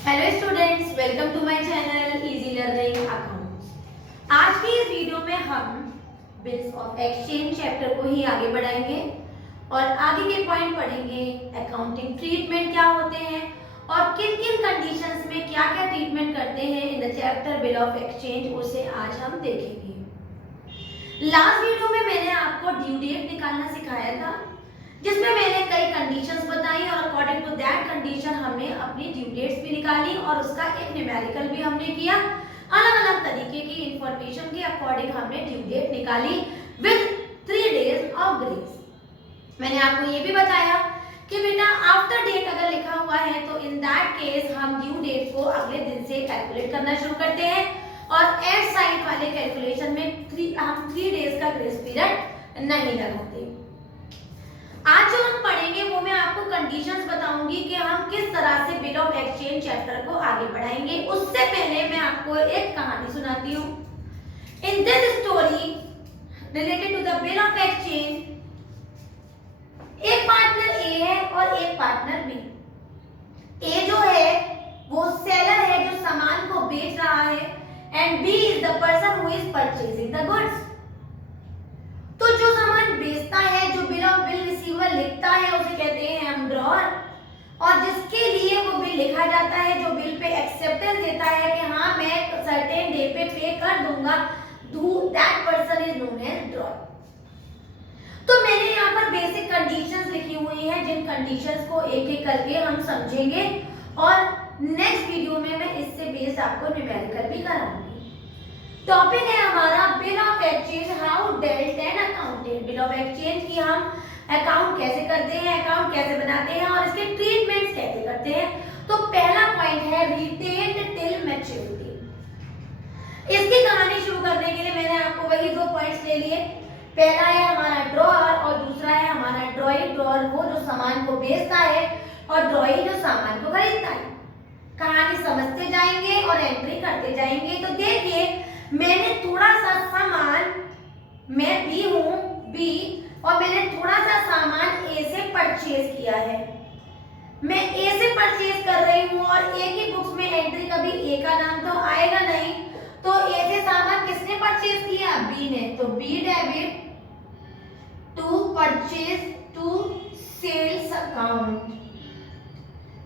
Hello students, welcome to my channel easy learning accounts. आज की इस वीडियो में हम बिल्स ऑफ एक्सचेंज चैप्टर को ही आगे बढ़ाएंगे और आगे के पॉइंट पढ़ेंगे। अकाउंटिंग ट्रीटमेंट क्या होते हैं और किन किन कंडीशंस में क्या क्या ट्रीटमेंट करते हैं in the chapter bill of exchange, उसे आज हम देखेंगे। लास्ट वीडियो में मैंने आपको ड्यू डेट निकालना सिखाया था, जिसमें मैंने कई कंडीशंस बताई और अकॉर्डिंग टू दैट कंडीशन हमने अपनी ड्यू डेट्स भी निकाली और उसका एक न्यूमेरिकल भी हमने किया। अलग अलग तरीके की इंफॉर्मेशन के अकॉर्डिंग हमने ड्यू डेट निकाली विद 3 डेज ऑफ ग्रेस। मैंने आपको ये भी बताया कि बेटा आफ्टर डेट अगर लिखा हुआ है तो इन दैट केस हम ड्यू डेट को अगले दिन से कैलकुलेट करना शुरू करते हैं और एट साइड वाले कैलकुलेशन में हम 3 डेज का ग्रेस पीरियड नहीं लगाते। आज जो हम पढ़ेंगे वो मैं आपको कंडीशंस बताऊंगी कि हम किस तरह से बिल ऑफ एक्सचेंज चैप्टर को आगे बढ़ाएंगे। उससे पहले मैं आपको एक कहानी सुनाती हूँ। In this story related to the bill of exchange, एक पार्टनर ए है और एक पार्टनर बी। ए जो है वो सेलर है जो सामान को बेच रहा है and B is the person who is purchasing the goods. तो जो सामान बेचता है, जो बिल रिसीवर लिखता है, उसे कहते हैं हम ड्रॉअर, और जिसके लिए वो बिल लिखा जाता है, जो बिल पे एक्सेप्टेंस देता है कि हाँ मैं सर्टेन डे पे कर दूंगा, that person is known as drawer. तो मैंने यहाँ पर बेसिक कंडीशंस लिखी हुई हैं, जिन कंडीशंस को एक एक करके हम समझेंगे और नेक्स्ट वीडियो में मैं इससे बेस्ड आपको न्यूमेरिकल भी कराऊंगी। टॉपिक है हमारा bill of exchange, how dealt and accounted. Bill of exchange की हम अकाउंट कैसे करते हैं, अकाउंट कैसे बनाते हैं और इसके ट्रीटमेंट्स कैसे करते हैं। तो पहला पॉइंट है रिटेन्ड टिल मैच्योरिटी। इसकी कहानी शुरू करने के लिए मैंने आपको वही 2 पॉइंट्स ले लिए। पहला है हमारा ड्रॉअर और दूसरा है हमारा ड्रॉई। ड्रॉअर वो जो सामान को बेचता है और ड्रॉई जो सामान को खरीदता है। कहानी समझते जाएंगे और एंट्री करते जाएंगे। तो देखिए, मैंने थोड़ा सा सामान, मैं बी हूं बी, और मैंने थोड़ा सा सामान ए से परचेज किया है। मैं ए से परचेज कर रही हूं और ए की बुक्स में एंट्री कभी ए का नाम तो आएगा नहीं, तो ए से सामान किसने परचेज किया? बी ने। तो B debit to purchase to sales account,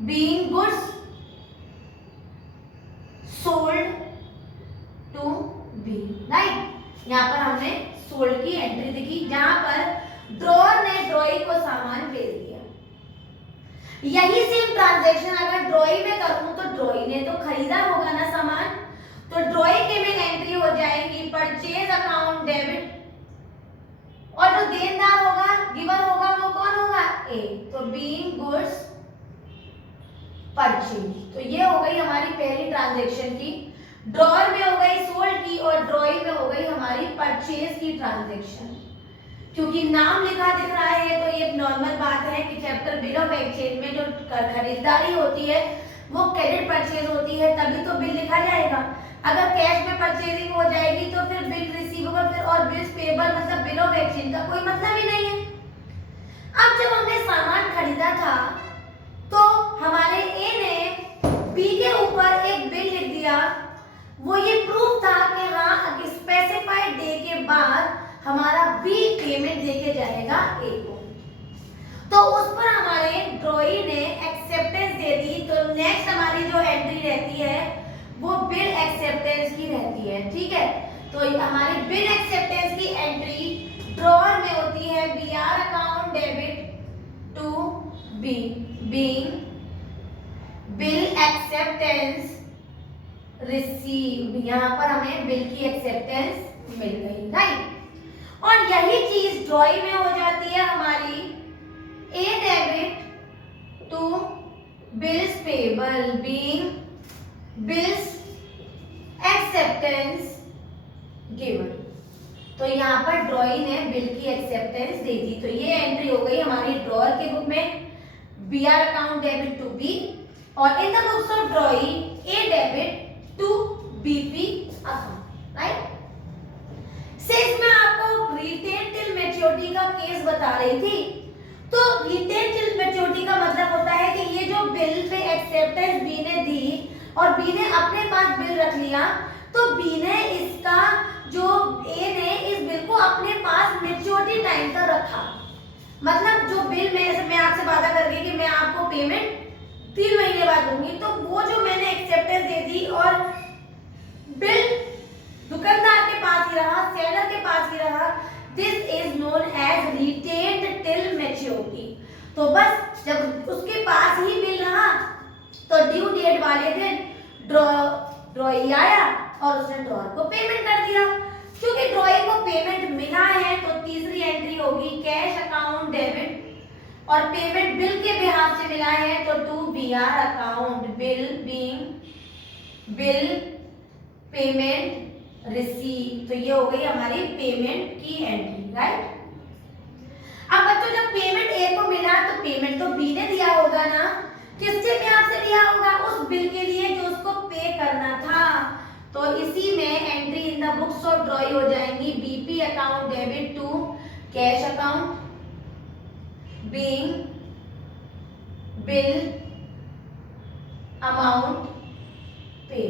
being goods sold to B. Right, यहाँ पर हमने सोल्ड की एंट्री दिखी, जहां पर ड्रॉअर ने ड्रॉई को सामान बेच दिया। यही सेम ट्रांजैक्शन अगर ड्रॉई में करूं तो ड्रॉई ने तो खरीदा होगा ना सामान, तो ड्रॉई के में एंट्री हो जाएगी परचेज अकाउंट डेबिट, और जो देनदार होगा, गिवर होगा, वो कौन होगा? ए। तो बीइंग गुड्स परचेज। तो ये हो गई हमारी पहली ट्रांजैक्शन की। ड्रॉअर में हो गई सोल्ड की और ड्रॉई में हो गई हमारी परचेज की ट्रांजैक्शन। क्योंकि नाम लिखा दिख रहा है तो ये नॉर्मल बात है कि चैप्टर बिल ऑफ एक्सचेंज में जो खरीदारी होती है वो क्रेडिट परचेज होती है, तभी तो बिल लिखा जाएगा। अगर कैश में परचेजिंग हो जाएगी तो फिर बिल रिसीवेबल फिर और बिल्स पेएबल, मतलब बिल ऑफ एक्सचेंज का कोई मतलब ही नहीं है। अब जब हमने सामान खरीदा था तो हमारे ए ने बी के ऊपर एक बिल लिख दिया। वो ये प्रूफ था कि हाँ स्पेसिफाइड डे के बाद हमारा बी पेमेंट देके जाएगा ए को। तो उस पर हमारे ड्रॉई ने एक्सेप्टेंस दे दी। तो नेक्स्ट हमारी जो एंट्री रहती है वो बिल एक्सेप्टेंस की रहती है। ठीक है, तो हमारी बिल एक्सेप्टेंस की एंट्री ड्रॉअर में होती है BR account debit to B, being bill acceptance receive. यहाँ पर हमें बिल की एक्सेप्टेंस मिल गई। राइट, और यही चीज ड्रॉई में हो जाती है हमारी A debit to bills payable, being bills acceptance given. तो यहाँ पर ड्रॉई ने बिल की एक्सेप्टेंस दे दी। तो ये एंट्री हो गई हमारी ड्रॉअर के बुक में BR account debit to B, और in the books of drawee A debit to BP account. Right, since मैं आपको रिटेन टिल मैच्योरिटी का केस बता रही थी, तो रिटेन टिल मैच्योरिटी का मतलब होता है कि ये जो बिल पे एक्सेप्टेंस बी ने दी और बी ने अपने पास बिल रख लिया, तो बी ने इसका जो ए ने इस बिल को अपने पास मैच्योरिटी टाइम तक रखा। मतलब जो बिल मैं आपसे वादा कर गई कि मैं आपको पेमेंट 3 महीने बाद दूंगी, तो वो जो मैंने एक्सेप्टेंस दे दी और बिल दुकानदार के पास ही रहा, सेलर के पास ही रहा, this is known as retained till maturity. तो बस जब उसके पास ही बिल रहा तो ड्यू डेट वाले दिन ड्रॉई आया और उसने ड्रॉअर को पेमेंट कर दिया। क्योंकि ड्रॉई को पेमेंट मिला है तो तीसरी एंट्री होगी कैश अकाउंट डेबिट, और पेमेंट बिल के बिहाफ से मिला है तो to BR account bill payment receive. तो ये हो गई हमारी पेमेंट की एंट्री, राइट। अब बच्चों जब पेमेंट ए को मिला तो पेमेंट तो बी ने दिया होगा ना, किसके बिहाफ से दिया होगा? उस बिल के लिए जो उसको पे करना था। तो इसी में entry in the books of drawee हो जाएंगी BP account debit to cash account being bill amount pay,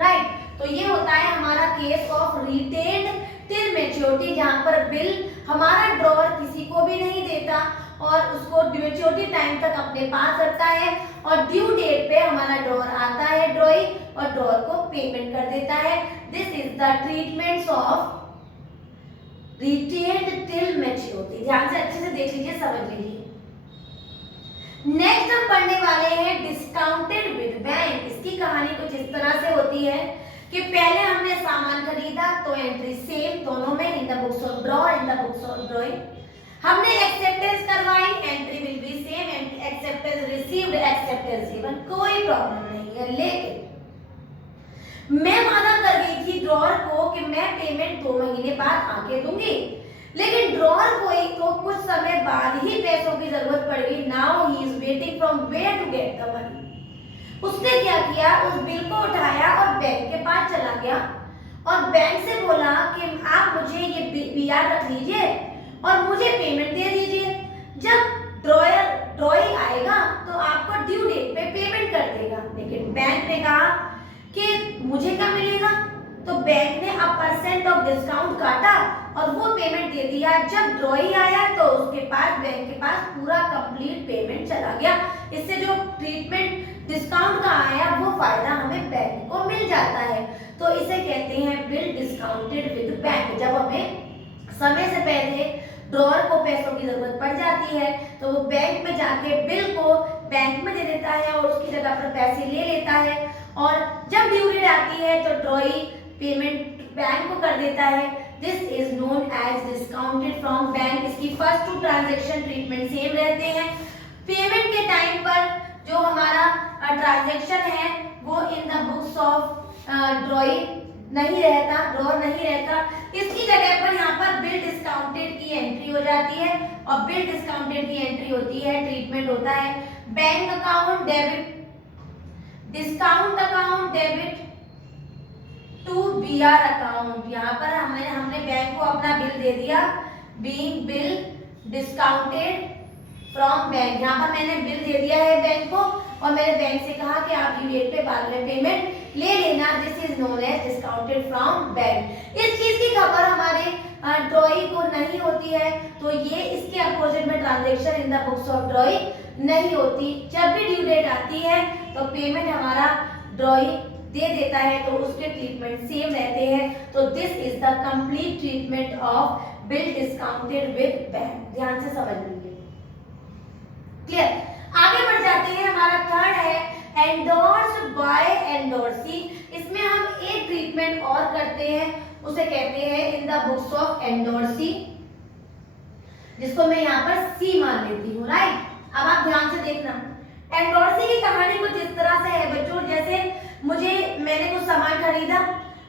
right. तो ये होता है हमारा case of retained till maturity, जहां पर बिल हमारा ड्रॉअर किसी को भी नहीं देता और उसको मैच्योरिटी टाइम तक अपने पास रखता है, और ड्यू डेट पे हमारा ड्रॉअर आता है ड्रॉई और ड्रॉअर को पेमेंट कर देता है। This is the treatments of retained till maturity. ध्यान से अच्छे से देख लीजिए, समझ लीजिए। नेक्स्ट हम पढ़ने वाले हैं डिस्काउंटेड विद बैंक। इसकी कहानी कुछ इस तरह से होती है कि पहले हमने सामान खरीदा तो एंट्री सेम दोनों में इन the books of draw in the books of drawing. हमने एक्सेप्टेंस करवाई, entry will be same, acceptance received, acceptance given, कोई प्रॉब्लम नहीं है। लेकिन मैं वादा कर गई थी ड्रॉअर को कि मैं पेमेंट 2 महीने बाद आके दूंगी, लेकिन ड्रॉअर को एक तो कुछ समय बाद ही पैसों की जरूरत पड़ गई। Now he is waiting from where to get the money. उसने क्या किया, उस बिल को उठाया और बैंक के पास चला गया और बैंक से बोला कि आप मुझे ये बीआर रख लीजिए और मुझे पेमेंट दे दीजिए। जब ड्रॉई आएगा तो आपको ड्यू डेट पे पेमेंट कर देगा। लेकिन बैंक ने कहा कि मुझे क्या मिलेगा, तो बैंक ने अब % ऑफ डिस्काउंट काटा और वो पेमेंट दे दिया। जब ड्रॉई आया तो उसके पास बैंक के पास पूरा कंप्लीट पेमेंट चला गया। इससे जो ट्रीटमेंट डिस्काउंट का आया वो फायदा हमें बैंक को मिल जाता है। तो इसे कहते हैं बिल डिस्काउंटेड विद बैंक। जब हमें समय से पहले ड्रॉअर को पैसों की जरूरत पड़ जाती है तो वो बैंक में जाके बिल को बैंक में दे देता है और उसकी जगह पर पैसे ले लेता है, और जब ड्यू डेट आती है तो ड्रॉई पेमेंट बैंक को कर देता है। This is known as discounted from bank. इसकी फर्स्ट 2 ट्रांजैक्शन ट्रीटमेंट सेम रहते हैं। पेमेंट के टाइम पर जो हमारा ट्रांजैक्शन है वो इन द बुक्स ऑफ ड्रॉई नहीं रहता, ड्रॉअर नहीं रहता। इसकी जगह पर यहाँ पर बिल डिस्काउंटेड की एंट्री हो जाती है, और बिल डिस्काउंटेड की एंट्री होती है, ट्रीटमेंट होता है bank account debit, discount account debit to BR account. यहाँ पर हमने बैंक को अपना बिल दे दिया, being bill discounted from bank. यहाँ पर मैंने बिल दे दिया है बैंक को और मैंने बैंक से कहा कि आप ड्यू डेट पे बाद में पेमेंट ले लेना। This is known as discounted from bank. इस चीज की खबर हमारे ड्रॉई को नहीं होती है, तो ये इसके अपोजिट में transaction in the books of ड्रॉई नहीं होती। जब भी ड्यू डेट आती है तो पेमेंट हमारा ड्रॉई दे देता है, तो उसके ट्रीटमेंट सेम रहते हैं। तो this is the complete treatment of bill discounted with bank. ध्यान से समझ लीजिए, क्लियर। आगे बढ़ जाते हैं। हमारा थर्ड है एंडोर्स्ड बाय एंडोर्सी। इसमें हम एक ट्रीटमेंट और करते हैं, उसे कहते हैं इन द बुक्स ऑफ एंडोर्सी, जिसको मैं यहाँ पर सी मान लेती हूँ, राइट। अब आप ध्यान से देखना, एंडोर्सी की कहानी कुछ इस तरह से है बच्चों, जैसे मैंने कुछ सामान खरीदा,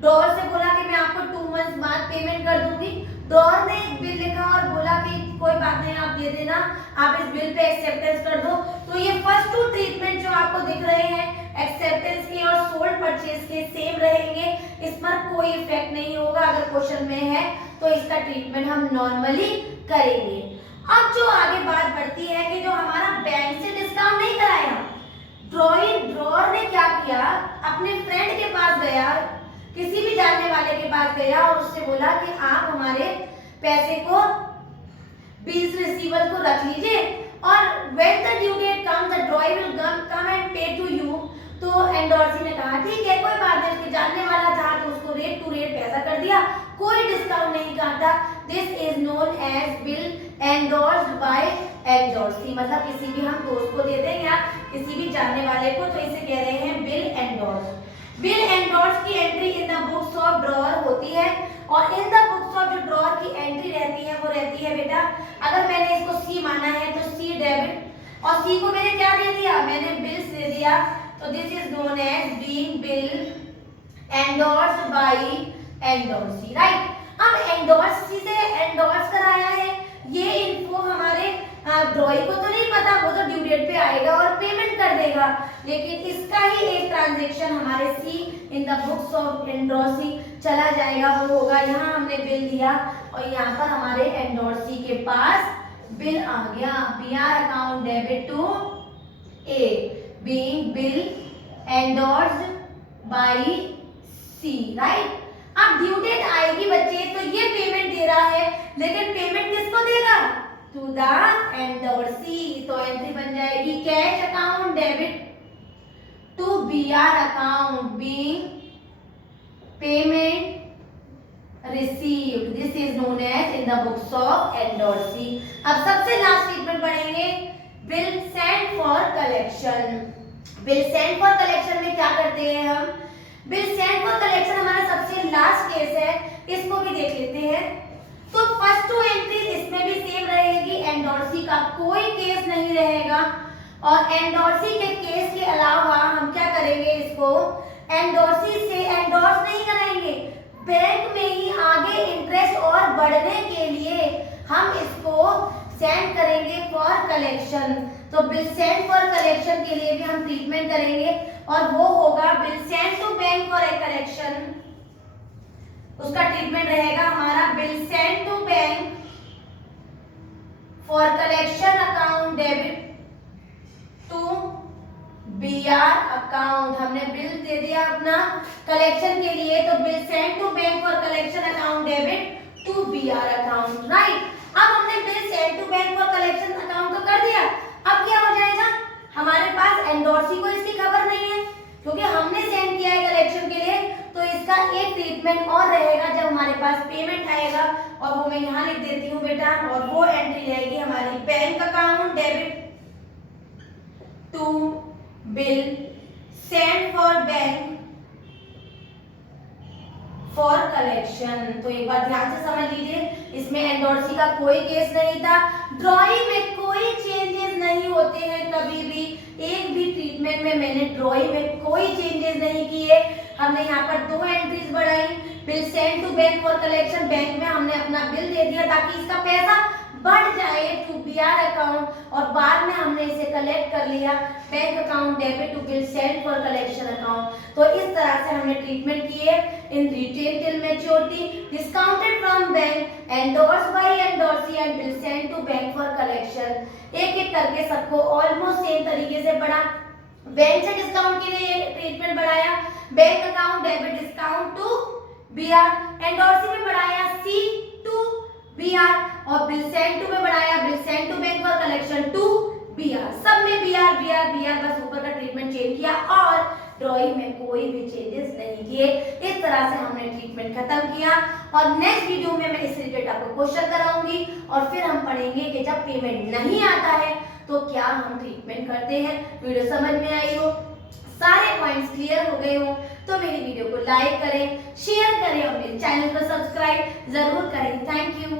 ड्रॉअर से बोला कि मैं आपको 2 मंथ्स बाद पेमेंट कर दूंगी। ड्रॉअर ने एक बिल लिखा और बोला कि कोई बात नहीं, आप दे देना, आप इस बिल पे एक्सेप्टेंस कर दो। तो ये फर्स्ट 2 ट्रीटमेंट जो आपको दिख रहे हैं एक्सेप्टेंस के और सोल्ड परचेज के सेम रहेंगे, इस पर कोई इफेक्ट नहीं होगा। अगर क्वेश्चन में है तो इसका ट्रीटमेंट हम नॉर्मली करेंगे। अब जो आगे बात बढ़ती है कि जो हमारा बैंक से डिस्काउंट नहीं कराया, ड्रॉअर ने क्या पास गया और उससे बोला कि आप हमारे पैसे को बिल्स रिसीवर को रख लीजिए और when the due date comes the drawer will come and pay to you। तो एंडोर्सी ने कहा ठीक है कोई बात नहीं, उसके जानने वाला था तो उसको रेट टू रेट पैसा कर दिया, कोई डिस्काउंट नहीं काटा। This is known as bill endorsed by endorsee, मतलब किसी भी हम दोस्त को देते हैं या किसी भी जानने वाले को, तो इसे कह रहे हैं बिल एंडोर्स्ड। बिल एंडोर्स्ड की entry in the books of drawer होती है और इन द बुक्स ऑफ जो ड्रॉअर की एंट्री रहती है वो रहती है बेटा, अगर मैंने इसको सी माना है तो सी डेबिट और सी को मैंने क्या दे दिया, मैंने बिल्स दे दिया, तो this is known as being bill endorsed by endorsee, right. अब एंडोर्सी से एंडोर्स कराया है, ये इन्फो हमारे ड्रॉई को तो नहीं पता, वो तो ड्यू डेट पे आएगा और पेमेंट कर देगा, लेकिन इसका ही एक ट्रांजैक्शन हमारे C in the books of endorsee चला जाएगा, वो होगा यहाँ हमने बिल दिया और यहाँ पर हमारे एंडोर्सी के पास बिल आ गया, BR account debit to A being bill endorsed by C, right. अब ड्यू डेट आएगी बच्चे तो ये पेमेंट दे रहा है, लेकिन पेमेंट किसको देगा, टू द एंडोर्सी, तो एंट्री बन जाएगी cash account debit to BR account being payment received, this is known as in the books of endorsee. अब सबसे लास्ट स्टेटमेंट पढ़ेंगे bill send for collection. Bill send for collection में क्या करते हैं हम, बिल सेंड फॉर कलेक्शन हमारा सबसे लास्ट केस है, इसको भी देख लेते हैं। तो फर्स्ट टू एंट्री इसमें भी सेम रहेगी, एंडोर्सी का कोई केस नहीं रहेगा और एंडोर्सी के केस के अलावा हम क्या करेंगे, इसको एंडोर्सी से एंडोर्स नहीं कराएंगे, बैंक में ही आगे इंटरेस्ट और बढ़ने के लिए हम इसको सेंड करेंगे फॉर कलेक्शन। तो बिल सेंड फॉर कलेक्शन के लिए भी हम ट्रीटमेंट करेंगे और वो होगा bill send to bank for a collection, उसका ट्रीटमेंट रहेगा हमारा bill send to bank for collection account debit to BR account. हमने बिल दे दिया अपना कलेक्शन के लिए, तो bill send to bank for collection account debit to BR account, right. अब हमने bill send to bank for collection account तो कर दिया, अब क्या हो जाएगा, हमारे पास एंडोर्सी को इसकी खबर नहीं है क्योंकि हमने सेंड किया है कलेक्शन के लिए, तो इसका एक ट्रीटमेंट और रहेगा जब हमारे पास पेमेंट आएगा और वो मैं यहाँ लिख देती हूँ बेटा, और वो एंट्री रहेगी हमारी bank account debit to bill send for bank for collection. तो एक बार ध्यान से समझ लीजिए, इसमें एंडोर्सी का कोई केस नहीं था, ड्रॉइंग में कोई चेंजेस नहीं होते हैं कभी भी, एक भी ट्रीटमेंट में मैंने ड्रॉइंग में कोई चेंजेस नहीं किए। हमने यहाँ पर दो एंट्रीज बढ़ाई, bill send to bank for collection, bank में हमने अपना बिल दे दिया ताकि इसका पैसा बढ़ जाए टू बीआर अकाउंट, और बाद में हमने इसे कलेक्ट कर लिया bank account debit to bill send for collection account. तो इस तरह से हमने ट्रीटमेंट किए in retain till maturity, discounted from bank, endorsed by endorsee and bill send to bank for collection. एक एक करके सबको ऑलमोस्ट सेम तरीके से पढ़ा। बैंक से डिस्काउंट के लिए ट्रीटमेंट बढ़ाया, bank account debit discount to BR, endorsee में बढ़ाया सी टू बीआर, और बिल सेंड टू में बढ़ाया bill send to bank for collection to BR. सब में बीआर बीआर बीआर, बस ऊपर का ट्रीटमेंट चेंज किया और ड्रॉइंग में कोई भी चेंजेस नहीं किए। इस तरह से हमने ट्रीटमेंट खत्म किया और नेक्स्ट वीडियो में मैं इस रिलेटेड आपको क्वेश्चन कराऊंगी और फिर हम पढ़ेंगे कि जब पेमेंट नहीं आता है तो क्या हम ट्रीटमेंट करते हैं। वीडियो समझ में आई हो, सारे पॉइंट्स क्लियर हो गए हो तो मेरी वीडियो को लाइक करें, शेयर करें और मेरे चैनल को सब्सक्राइब जरूर करें। Thank you.